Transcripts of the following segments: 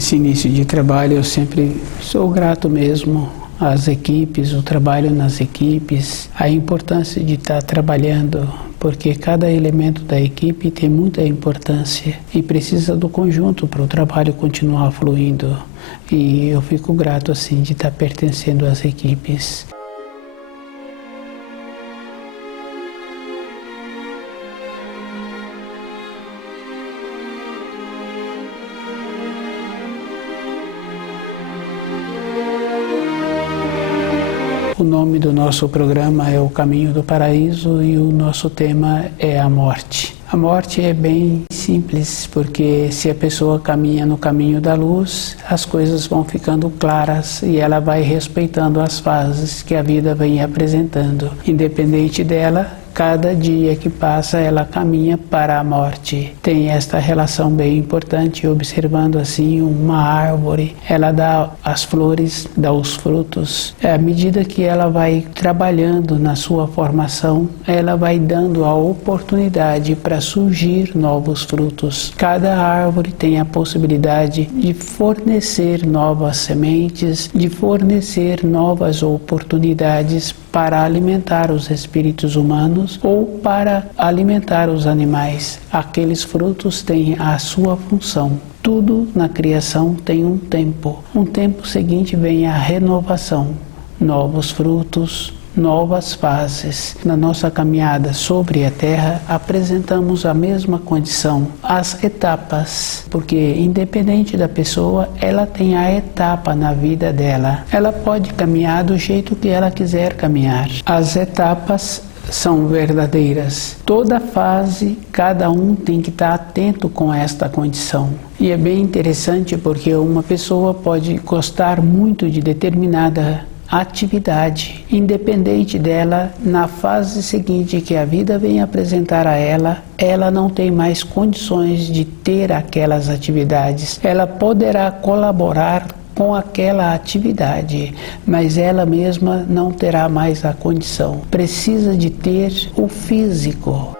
Esse início de trabalho eu sempre sou grato mesmo às equipes, o trabalho nas equipes, a importância de estar trabalhando, porque cada elemento da equipe tem muita importância e precisa do conjunto para o trabalho continuar fluindo. E eu fico grato assim de estar pertencendo às equipes. O nome do nosso programa é O Caminho do Paraíso e o nosso tema é a morte. A morte é bem simples, porque se a pessoa caminha no caminho da luz, as coisas vão ficando claras e ela vai respeitando as fases que a vida vem apresentando. Independente dela, cada dia que passa ela caminha para a morte. Tem esta relação bem importante, observando assim uma árvore, ela dá as flores, dá os frutos. À medida que ela vai trabalhando na sua formação, ela vai dando a oportunidade para surgir novos frutos. Cada árvore tem a possibilidade de fornecer novas sementes, de fornecer novas oportunidades para alimentar os espíritos humanos ou para alimentar os animais. Aqueles frutos têm a sua função. Tudo na criação tem um tempo. Um tempo seguinte vem a renovação, novos frutos, novas fases. Na nossa caminhada sobre a Terra, apresentamos a mesma condição, as etapas, porque independente da pessoa, ela tem a etapa na vida dela. Ela pode caminhar do jeito que ela quiser caminhar. As etapas são verdadeiras. Toda fase, cada um tem que estar atento com esta condição. E é bem interessante porque uma pessoa pode gostar muito de determinada atividade, independente dela, na fase seguinte que a vida vem apresentar a ela, ela não tem mais condições de ter aquelas atividades. Ela poderá colaborar com aquela atividade, mas ela mesma não terá mais a condição. Precisa de ter o físico.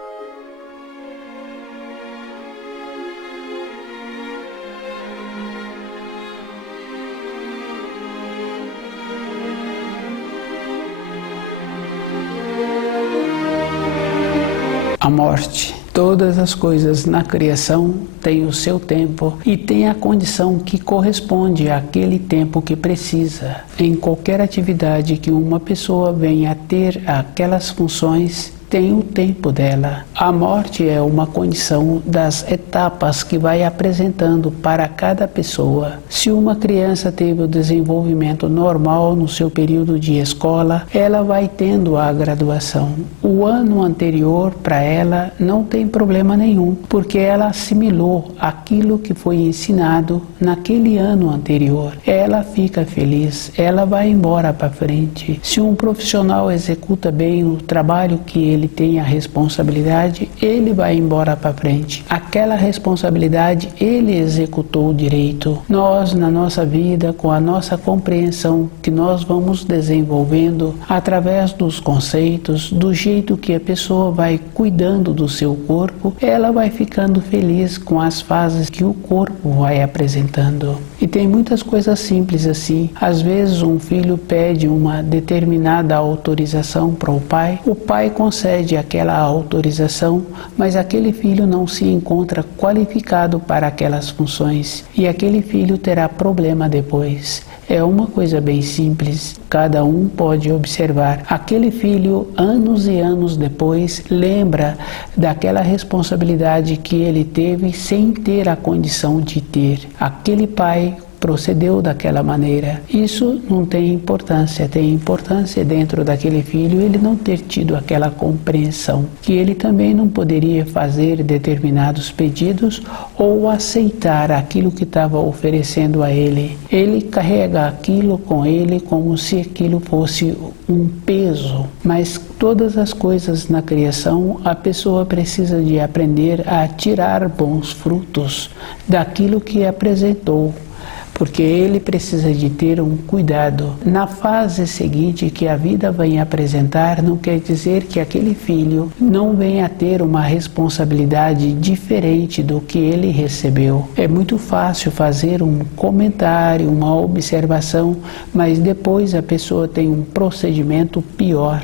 A morte. Todas as coisas na criação têm o seu tempo e têm a condição que corresponde àquele tempo que precisa. Em qualquer atividade que uma pessoa venha a ter aquelas funções, tem o tempo dela. A morte é uma condição das etapas que vai apresentando para cada pessoa. Se uma criança teve o desenvolvimento normal no seu período de escola, ela vai tendo a graduação. O ano anterior para ela não tem problema nenhum, porque ela assimilou aquilo que foi ensinado naquele ano anterior. Ela fica feliz, ela vai embora para frente. Se um profissional executa bem o trabalho que ele tem a responsabilidade, ele vai embora para frente. Aquela responsabilidade ele executou direito. Nós, na nossa vida, com a nossa compreensão que nós vamos desenvolvendo através dos conceitos, do jeito que a pessoa vai cuidando do seu corpo, ela vai ficando feliz com as fases que o corpo vai apresentando. E tem muitas coisas simples assim. Às vezes um filho pede uma determinada autorização para o pai concede aquela autorização, mas aquele filho não se encontra qualificado para aquelas funções e aquele filho terá problema depois. É uma coisa bem simples, cada um pode observar. Aquele filho, anos e anos depois, lembra daquela responsabilidade que ele teve sem ter a condição de ter. Aquele pai procedeu daquela maneira. Isso não tem importância dentro daquele filho ele não ter tido aquela compreensão, que ele também não poderia fazer determinados pedidos ou aceitar aquilo que estava oferecendo a ele. Ele carrega aquilo com ele como se aquilo fosse um peso, mas todas as coisas na criação a pessoa precisa de aprender a tirar bons frutos daquilo que apresentou. porque ele precisa de ter um cuidado. Na fase seguinte que a vida vem apresentar, não quer dizer que aquele filho não venha a ter uma responsabilidade diferente do que ele recebeu. É muito fácil fazer um comentário, uma observação, mas depois a pessoa tem um procedimento pior.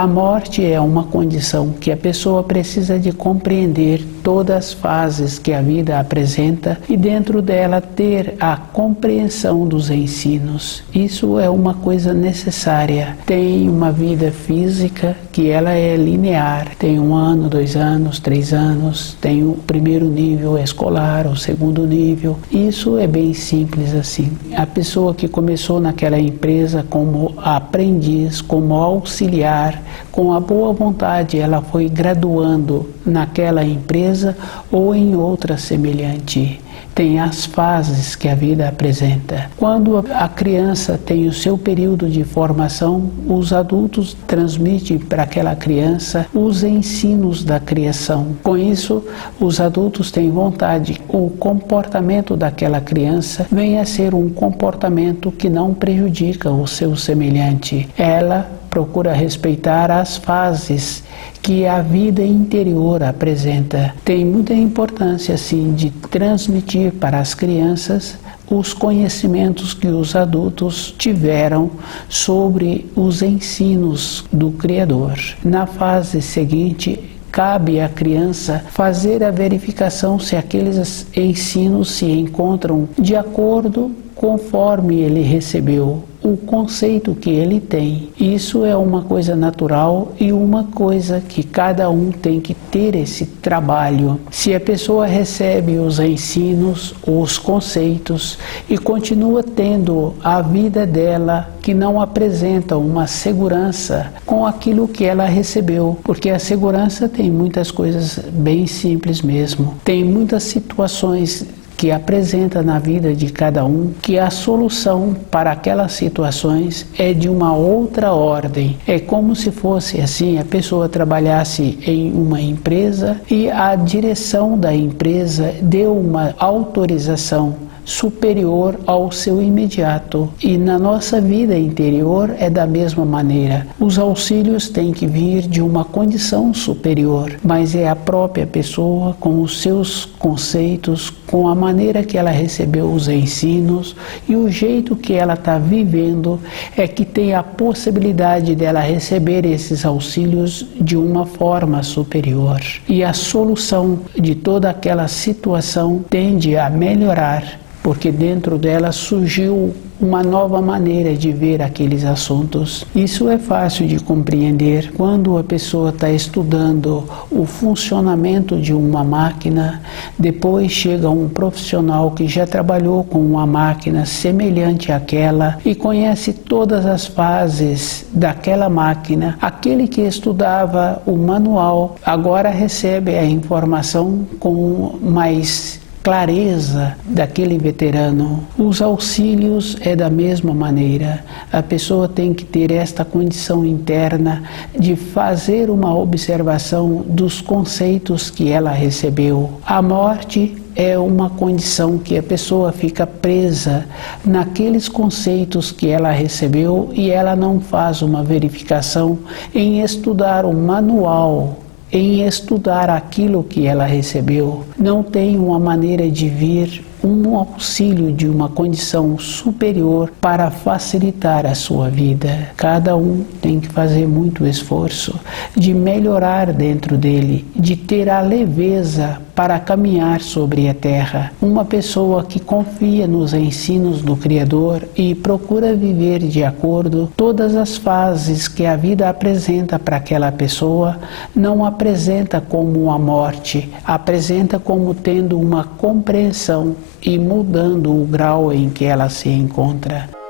A morte é uma condição que a pessoa precisa de compreender todas as fases que a vida apresenta e dentro dela ter a compreensão dos ensinos. Isso é uma coisa necessária. Tem uma vida física que ela é linear. Tem 1 ano, 2 anos, 3 anos, tem o primeiro nível escolar, o segundo nível. Isso é bem simples assim. A pessoa que começou naquela empresa como aprendiz, como auxiliar, com a boa vontade, ela foi graduando naquela empresa ou em outra semelhante. Tem as fases que a vida apresenta. Quando a criança tem o seu período de formação, os adultos transmitem para aquela criança os ensinos da criação. Com isso, os adultos têm vontade. O comportamento daquela criança venha a ser um comportamento que não prejudica o seu semelhante. Ela procura respeitar as fases que a vida interior apresenta. Tem muita importância, sim, de transmitir para as crianças os conhecimentos que os adultos tiveram sobre os ensinos do Criador. Na fase seguinte, cabe à criança fazer a verificação se aqueles ensinos se encontram de acordo conforme ele recebeu, o conceito que ele tem. Isso é uma coisa natural e uma coisa que cada um tem que ter esse trabalho. Se a pessoa recebe os ensinos, os conceitos e continua tendo a vida dela que não apresenta uma segurança com aquilo que ela recebeu, porque a segurança tem muitas coisas bem simples mesmo. Tem muitas situações que apresenta na vida de cada um, que a solução para aquelas situações é de uma outra ordem. É como se fosse assim, a pessoa trabalhasse em uma empresa e a direção da empresa deu uma autorização superior ao seu imediato. E na nossa vida interior é da mesma maneira. Os auxílios têm que vir de uma condição superior, mas é a própria pessoa com os seus conceitos, com a maneira que ela recebeu os ensinos e o jeito que ela está vivendo é que tem a possibilidade dela receber esses auxílios de uma forma superior. E a solução de toda aquela situação tende a melhorar, porque dentro dela surgiu uma nova maneira de ver aqueles assuntos. Isso é fácil de compreender quando a pessoa está estudando o funcionamento de uma máquina, depois chega um profissional que já trabalhou com uma máquina semelhante àquela e conhece todas as fases daquela máquina. Aquele que estudava o manual agora recebe a informação com mais clareza daquele veterano. Os auxílios é da mesma maneira. A pessoa tem que ter esta condição interna de fazer uma observação dos conceitos que ela recebeu. A morte é uma condição que a pessoa fica presa naqueles conceitos que ela recebeu e ela não faz uma verificação em estudar o manual, em estudar aquilo que ela recebeu. Não tem uma maneira de vir um auxílio de uma condição superior para facilitar a sua vida. Cada um tem que fazer muito esforço de melhorar dentro dele, de ter a leveza para caminhar sobre a terra. Uma pessoa que confia nos ensinos do Criador e procura viver de acordo todas as fases que a vida apresenta para aquela pessoa, não apresenta como a morte, apresenta como tendo uma compreensão e mudando o grau em que ela se encontra.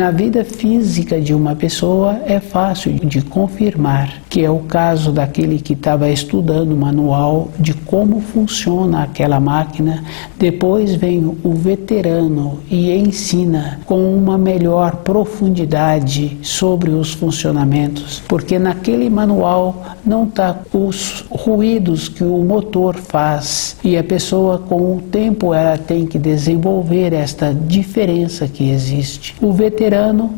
Na vida física de uma pessoa é fácil de confirmar, que é o caso daquele que estava estudando o manual de como funciona aquela máquina. Depois vem o veterano e ensina com uma melhor profundidade sobre os funcionamentos, porque naquele manual não está os ruídos que o motor faz, e a pessoa com o tempo ela tem que desenvolver esta diferença que existe. O veterano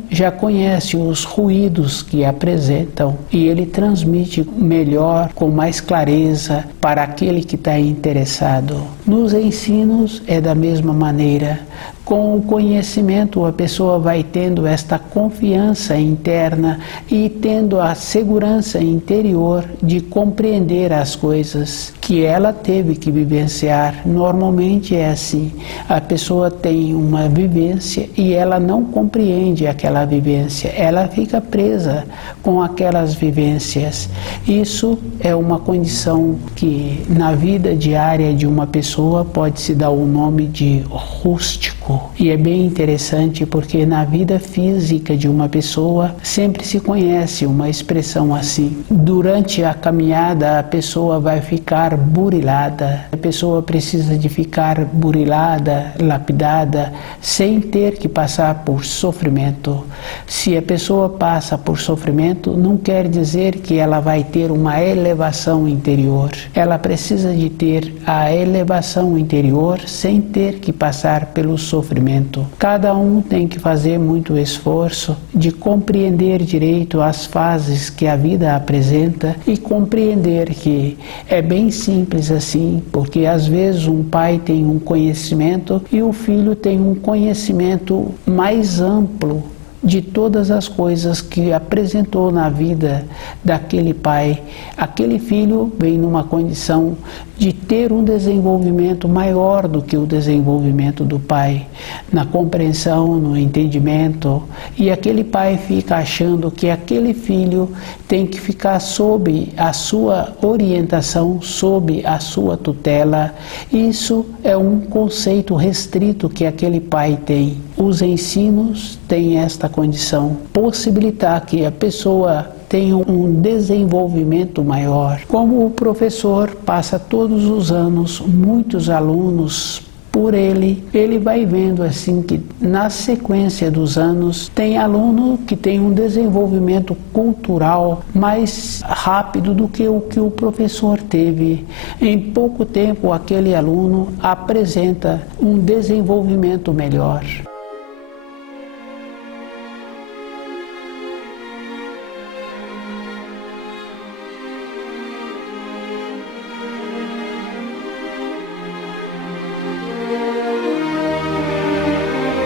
já conhece os ruídos que apresentam e ele transmite melhor, com mais clareza para aquele que está interessado. Nos ensinos é da mesma maneira. Com o conhecimento, a pessoa vai tendo esta confiança interna e tendo a segurança interior de compreender as coisas que ela teve que vivenciar. Normalmente é assim, a pessoa tem uma vivência e ela não compreende aquela vivência, ela fica presa com aquelas vivências. Isso é uma condição que na vida diária de uma pessoa pode se dar o nome de rústico. E é bem interessante porque na vida física de uma pessoa sempre se conhece uma expressão assim. Durante a caminhada a pessoa vai ficar burilada. A pessoa precisa de ficar burilada, lapidada, sem ter que passar por sofrimento. Se a pessoa passa por sofrimento, não quer dizer que ela vai ter uma elevação interior. Ela precisa de ter a elevação interior sem ter que passar pelo sofrimento. Cada um tem que fazer muito esforço de compreender direito as fases que a vida apresenta e compreender que é bem simples assim, porque às vezes um pai tem um conhecimento e o filho tem um conhecimento mais amplo de todas as coisas que apresentou na vida daquele pai. Aquele filho vem numa condição de ter um desenvolvimento maior do que o desenvolvimento do pai, na compreensão, no entendimento, e aquele pai fica achando que aquele filho tem que ficar sob a sua orientação, sob a sua tutela. Isso é um conceito restrito que aquele pai tem. Os ensinos têm esta condição, possibilitar que a pessoa tenha um desenvolvimento maior. Como o professor passa todos os anos muitos alunos por ele vai vendo assim que na sequência dos anos tem aluno que tem um desenvolvimento cultural mais rápido do que o professor teve. Em pouco tempo aquele aluno apresenta um desenvolvimento melhor.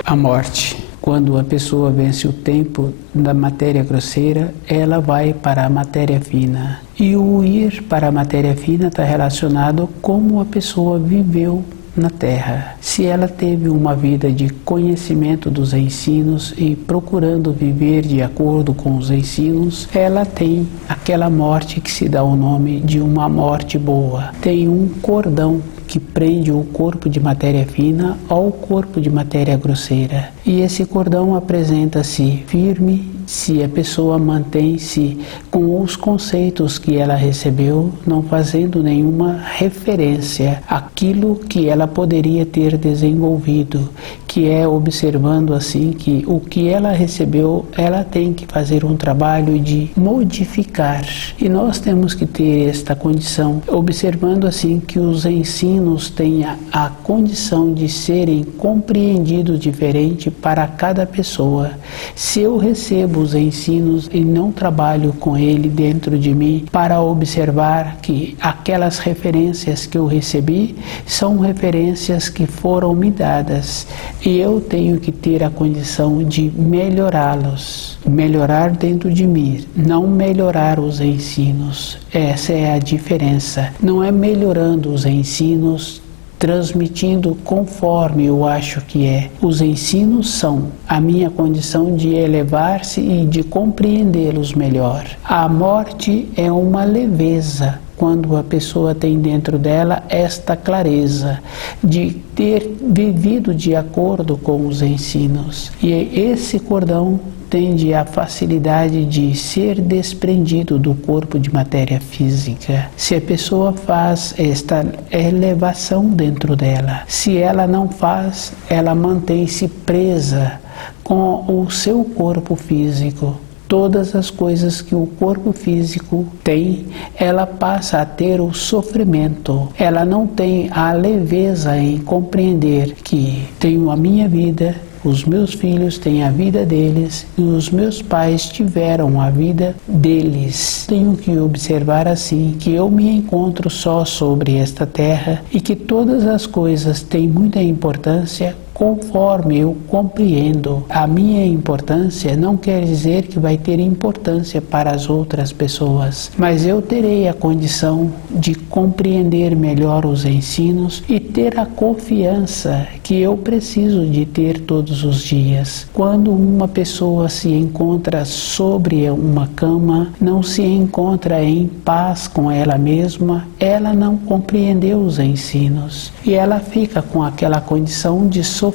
A morte. Quando a pessoa vence o tempo da matéria grosseira, ela vai para a matéria fina. E o ir para a matéria fina está relacionado a como a pessoa viveu na Terra. Se ela teve uma vida de conhecimento dos ensinos e procurando viver de acordo com os ensinos, ela tem aquela morte que se dá o nome de uma morte boa. Tem um cordão que prende o corpo de matéria fina ao corpo de matéria grosseira. E esse cordão apresenta-se firme se a pessoa mantém-se com os conceitos que ela recebeu, não fazendo nenhuma referência àquilo que ela poderia ter desenvolvido, que é observando assim que o que ela recebeu, ela tem que fazer um trabalho de modificar. E nós temos que ter esta condição, observando assim que os ensinos têm a condição de serem compreendidos diferente para cada pessoa. Se eu recebo os ensinos e não trabalho com ele dentro de mim para observar que aquelas referências que eu recebi são referências que foram me dadas e eu tenho que ter a condição de melhorá-los, melhorar dentro de mim, não melhorar os ensinos. Essa é a diferença. Não é melhorando os ensinos, transmitindo conforme eu acho que é. Os ensinos são a minha condição de elevar-se e de compreendê-los melhor. A morte é uma leveza quando a pessoa tem dentro dela esta clareza de ter vivido de acordo com os ensinos. E esse cordão tende a facilidade de ser desprendido do corpo de matéria física. Se a pessoa faz esta elevação dentro dela, se ela não faz, ela mantém-se presa com o seu corpo físico. Todas as coisas que o corpo físico tem, ela passa a ter o sofrimento. Ela não tem a leveza em compreender que tenho a minha vida, os meus filhos têm a vida deles e os meus pais tiveram a vida deles. Tenho que observar assim que eu me encontro só sobre esta terra e que todas as coisas têm muita importância conforme eu compreendo. A minha importância não quer dizer que vai ter importância para as outras pessoas, mas eu terei a condição de compreender melhor os ensinos e ter a confiança que eu preciso de ter todos os dias. Quando uma pessoa se encontra sobre uma cama, não se encontra em paz com ela mesma, ela não compreendeu os ensinos e ela fica com aquela condição de sofrimento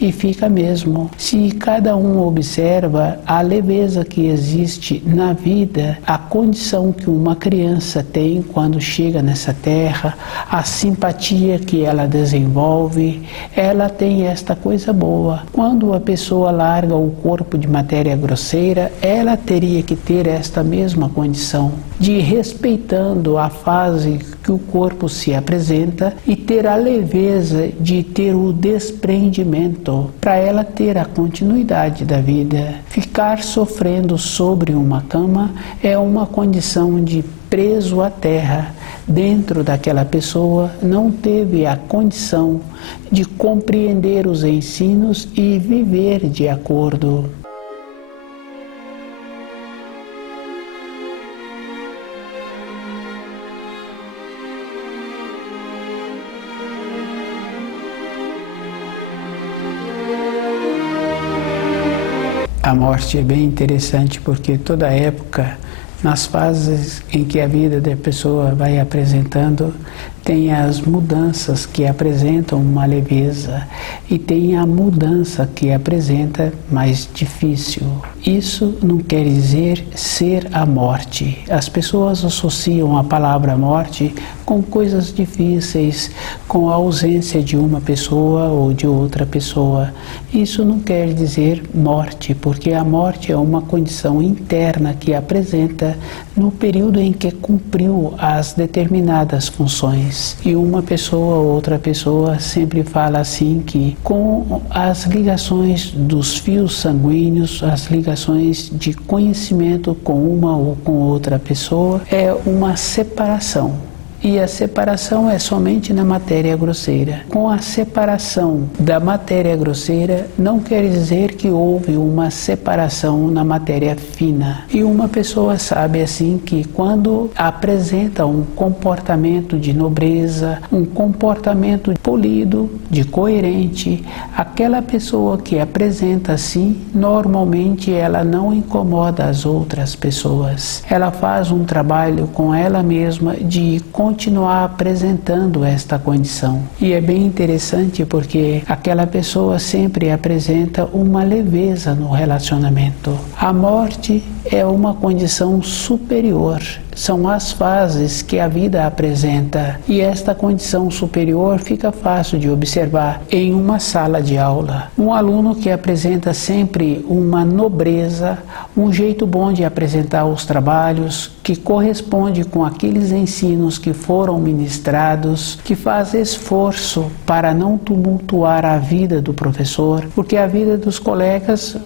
e fica mesmo. Se cada um observa a leveza que existe na vida, a condição que uma criança tem quando chega nessa terra, a simpatia que ela desenvolve, ela tem esta coisa boa. Quando a pessoa larga o corpo de matéria grosseira, ela teria que ter esta mesma condição de, respeitando a fase que o corpo se apresenta, e ter a leveza de ter o desprendimento para ela ter a continuidade da vida. Ficar sofrendo sobre uma cama é uma condição de preso à terra. Dentro daquela pessoa não teve a condição de compreender os ensinos e viver de acordo. A morte é bem interessante porque toda época, nas fases em que a vida da pessoa vai apresentando, tem as mudanças que apresentam uma leveza e tem a mudança que apresenta mais difícil. Isso não quer dizer ser a morte. As pessoas associam a palavra morte com coisas difíceis, com a ausência de uma pessoa ou de outra pessoa. Isso não quer dizer morte, porque a morte é uma condição interna que apresenta no período em que cumpriu as determinadas funções. E uma pessoa ou outra pessoa sempre fala assim que com as ligações dos fios sanguíneos, as ligações de conhecimento com uma ou com outra pessoa, é uma separação. E a separação é somente na matéria grosseira. Com a separação da matéria grosseira, não quer dizer que houve uma separação na matéria fina. E uma pessoa sabe assim que quando apresenta um comportamento de nobreza, um comportamento polido, de coerente, aquela pessoa que apresenta assim, normalmente ela não incomoda as outras pessoas. Ela faz um trabalho com ela mesma de continuar apresentando esta condição. E é bem interessante porque aquela pessoa sempre apresenta uma leveza no relacionamento. A morte é uma condição superior. São as fases que a vida apresenta e esta condição superior fica fácil de observar em uma sala de aula. Um aluno que apresenta sempre uma nobreza, um jeito bom de apresentar os trabalhos, que corresponde com aqueles ensinos que foram ministrados, que faz esforço para não tumultuar a vida do professor, porque a vida dos colegas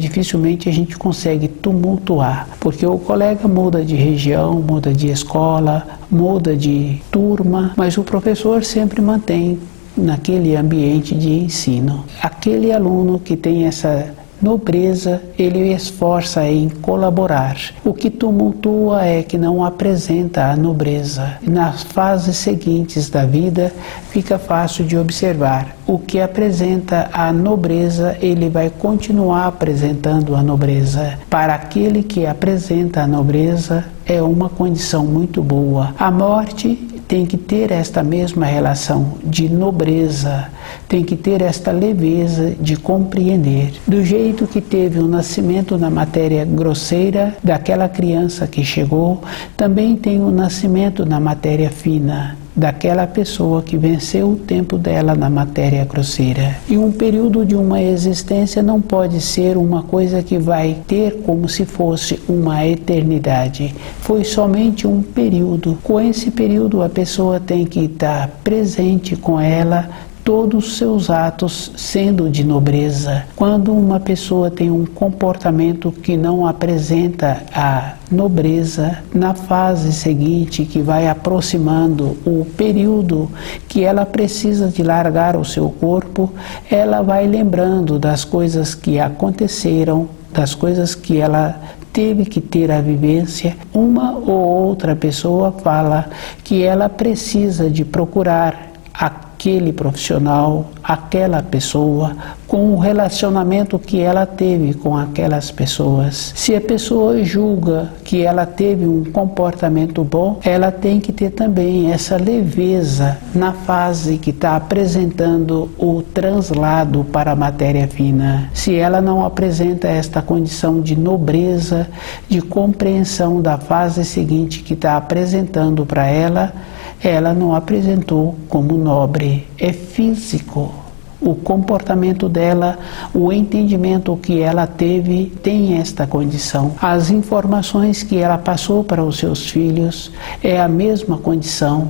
dificilmente a gente consegue tumultuar, porque o colega muda de região, muda de escola, muda de turma, mas o professor sempre mantém naquele ambiente de ensino. Aquele aluno que tem essa nobreza, ele esforça em colaborar. O que tumultua é que não apresenta a nobreza. Nas fases seguintes da vida, fica fácil de observar. O que apresenta a nobreza, ele vai continuar apresentando a nobreza. Para aquele que apresenta a nobreza, é uma condição muito boa. A morte tem que ter esta mesma relação de nobreza, tem que ter esta leveza de compreender. Do jeito que teve o nascimento na matéria grosseira daquela criança que chegou, também tem o nascimento na matéria fina daquela pessoa que venceu o tempo dela na matéria grosseira. E um período de uma existência não pode ser uma coisa que vai ter como se fosse uma eternidade. Foi somente um período. Com esse período a pessoa tem que estar presente com ela, todos os seus atos sendo de nobreza. Quando uma pessoa tem um comportamento que não apresenta a nobreza, na fase seguinte, que vai aproximando o período que ela precisa de largar o seu corpo, ela vai lembrando das coisas que aconteceram, das coisas que ela teve que ter a vivência. Uma ou outra pessoa fala que ela precisa de procurar aquele profissional, aquela pessoa, com o relacionamento que ela teve com aquelas pessoas. Se a pessoa julga que ela teve um comportamento bom, ela tem que ter também essa leveza na fase que está apresentando o translado para a matéria fina. Se ela não apresenta esta condição de nobreza, de compreensão da fase seguinte que está apresentando para ela, ela não apresentou como nobre. É físico. O comportamento dela, o entendimento que ela teve, tem esta condição. As informações que ela passou para os seus filhos é a mesma condição.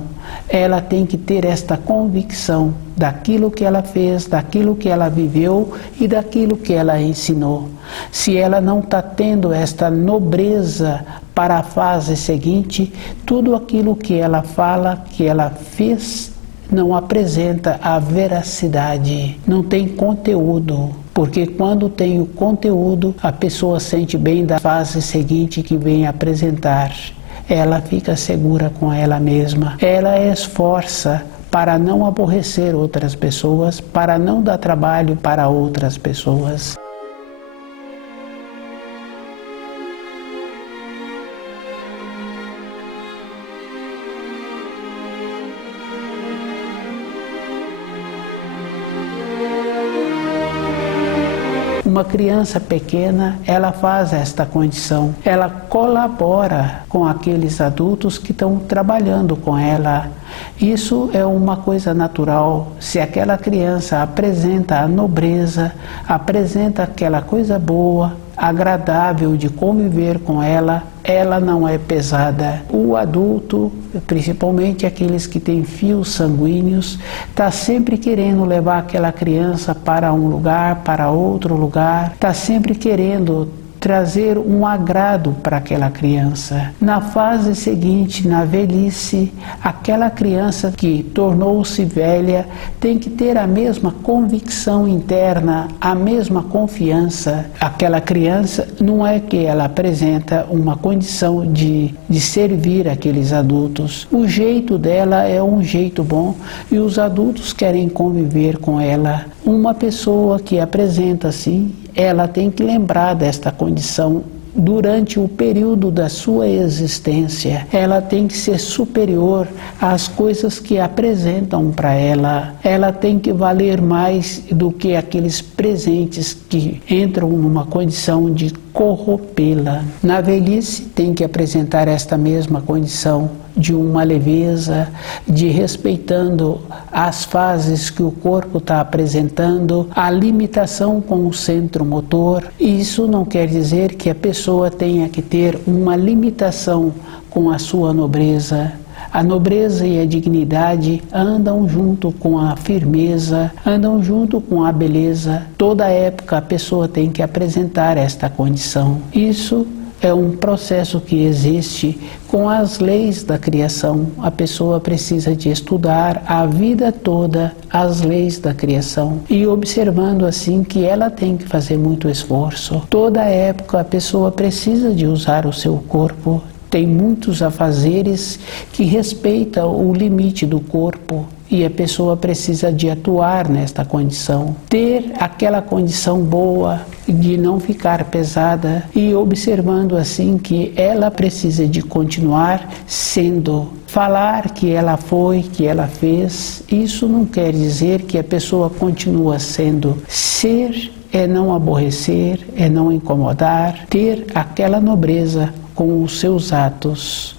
Ela tem que ter esta convicção daquilo que ela fez, daquilo que ela viveu e daquilo que ela ensinou. Se ela não está tendo esta nobreza para a fase seguinte, tudo aquilo que ela fala, que ela fez, não apresenta a veracidade, não tem conteúdo. Porque quando tem o conteúdo, a pessoa sente bem da fase seguinte que vem apresentar. Ela fica segura com ela mesma. Ela esforça para não aborrecer outras pessoas, para não dar trabalho para outras pessoas. Uma criança pequena, ela faz esta condição, ela colabora com aqueles adultos que estão trabalhando com ela. Isso é uma coisa natural. Se aquela criança apresenta a nobreza, apresenta aquela coisa boa, agradável de conviver com ela, ela não é pesada. O adulto, principalmente aqueles que têm fios sanguíneos, está sempre querendo levar aquela criança para um lugar, para outro lugar, está sempre querendo trazer um agrado para aquela criança. Na fase seguinte, na velhice, aquela criança que tornou-se velha tem que ter a mesma convicção interna, a mesma confiança. Aquela criança não é que ela apresenta uma condição de servir aqueles adultos. O jeito dela é um jeito bom e os adultos querem conviver com ela. Uma pessoa que apresenta assim, ela tem que lembrar desta condição durante o período da sua existência. Ela tem que ser superior às coisas que apresentam para ela. Ela tem que valer mais do que aqueles presentes que entram numa condição de corrompê-la. Na velhice tem que apresentar esta mesma condição de uma leveza, de respeitando as fases que o corpo está apresentando, a limitação com o centro motor. Isso não quer dizer que a pessoa tenha que ter uma limitação com a sua nobreza. A nobreza e a dignidade andam junto com a firmeza, andam junto com a beleza. Toda época a pessoa tem que apresentar esta condição. Isso é um processo que existe com as leis da criação. A pessoa precisa de estudar a vida toda as leis da criação e observando assim que ela tem que fazer muito esforço. Toda época a pessoa precisa de usar o seu corpo. Tem muitos afazeres que respeitam o limite do corpo e a pessoa precisa de atuar nesta condição. Ter aquela condição boa de não ficar pesada e observando assim que ela precisa de continuar sendo. Falar que ela foi, que ela fez, isso não quer dizer que a pessoa continua sendo. Ser é não aborrecer, é não incomodar, ter aquela nobreza com os seus atos.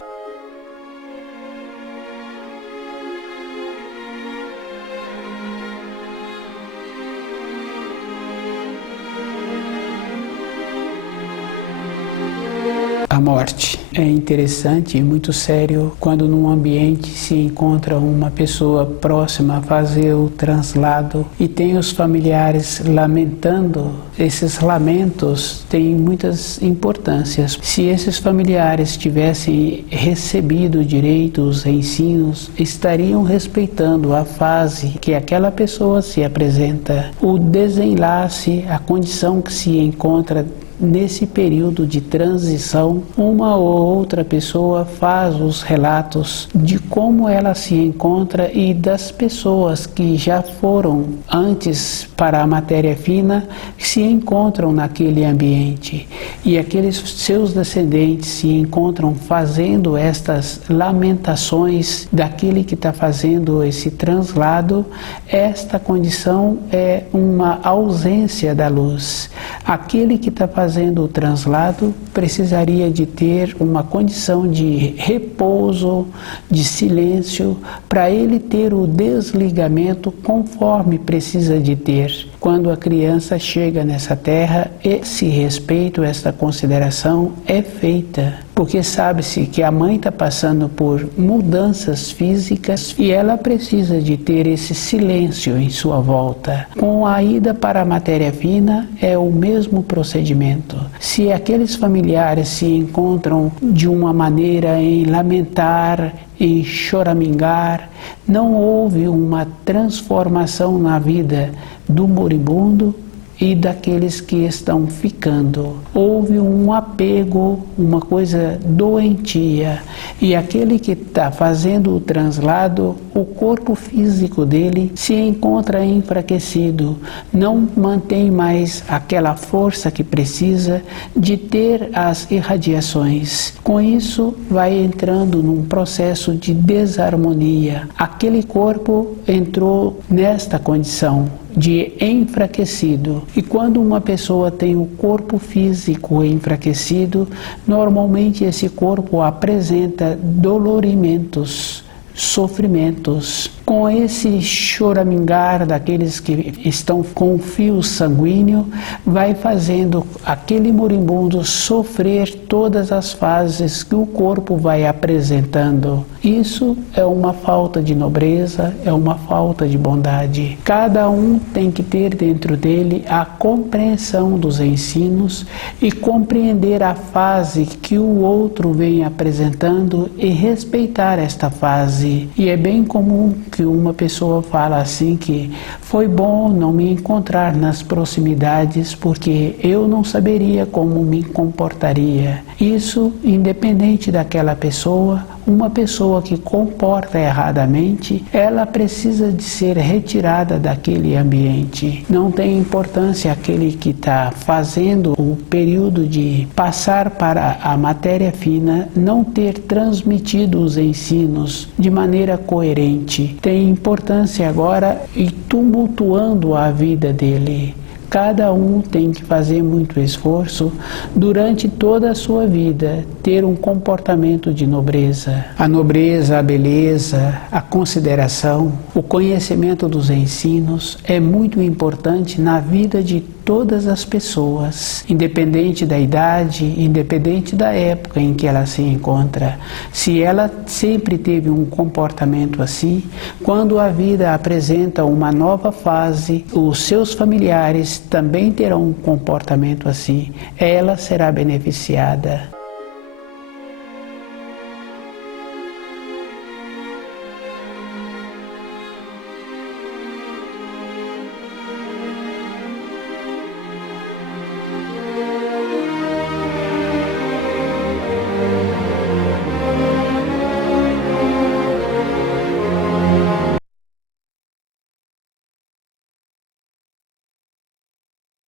A morte é interessante e muito sério quando num ambiente se encontra uma pessoa próxima a fazer o translado e tem os familiares lamentando. Esses lamentos têm muitas importâncias. Se esses familiares tivessem recebido direito os ensinos, estariam respeitando a fase que aquela pessoa se apresenta, o desenlace, a condição que se encontra nesse período de transição. Uma ou outra pessoa faz os relatos de como ela se encontra e das pessoas que já foram antes para a matéria fina se encontram naquele ambiente e aqueles seus descendentes se encontram fazendo estas lamentações daquele que está fazendo esse translado. Esta condição é uma ausência da luz. Aquele que está fazendo o translado precisaria de ter uma condição de repouso, de silêncio, para ele ter o desligamento conforme precisa de ter. Quando a criança chega nessa terra, esse respeito, essa consideração é feita, porque sabe-se que a mãe está passando por mudanças físicas e ela precisa de ter esse silêncio em sua volta. Com a ida para a matéria fina é o mesmo procedimento. Se aqueles familiares se encontram de uma maneira em lamentar, em choramingar, não houve uma transformação na vida do moribundo e daqueles que estão ficando. Houve um apego, uma coisa doentia. E aquele que está fazendo o translado, o corpo físico dele se encontra enfraquecido, não mantém mais aquela força que precisa de ter as irradiações. Com isso, vai entrando num processo de desarmonia. Aquele corpo entrou nesta condição de enfraquecido. E quando uma pessoa tem o corpo físico enfraquecido, normalmente esse corpo apresenta dolorimentos, sofrimentos. Com esse choramingar daqueles que estão com fio sanguíneo, vai fazendo aquele moribundo sofrer todas as fases que o corpo vai apresentando. Isso é uma falta de nobreza, é uma falta de bondade. Cada um tem que ter dentro dele a compreensão dos ensinos e compreender a fase que o outro vem apresentando e respeitar esta fase. E é bem comum que uma pessoa fala assim que foi bom não me encontrar nas proximidades porque eu não saberia como me comportaria. Isso independente daquela pessoa. Uma pessoa que comporta erradamente, ela precisa de ser retirada daquele ambiente. Não tem importância aquele que está fazendo o período de passar para a matéria fina não ter transmitido os ensinos de maneira coerente. Tem importância agora e tumultuando a vida dele. Cada um tem que fazer muito esforço durante toda a sua vida, ter um comportamento de nobreza. A nobreza, a beleza, a consideração, o conhecimento dos ensinos é muito importante na vida de todas as pessoas, independente da idade, independente da época em que ela se encontra. Se ela sempre teve um comportamento assim, quando a vida apresenta uma nova fase, os seus familiares também terão um comportamento assim. Ela será beneficiada.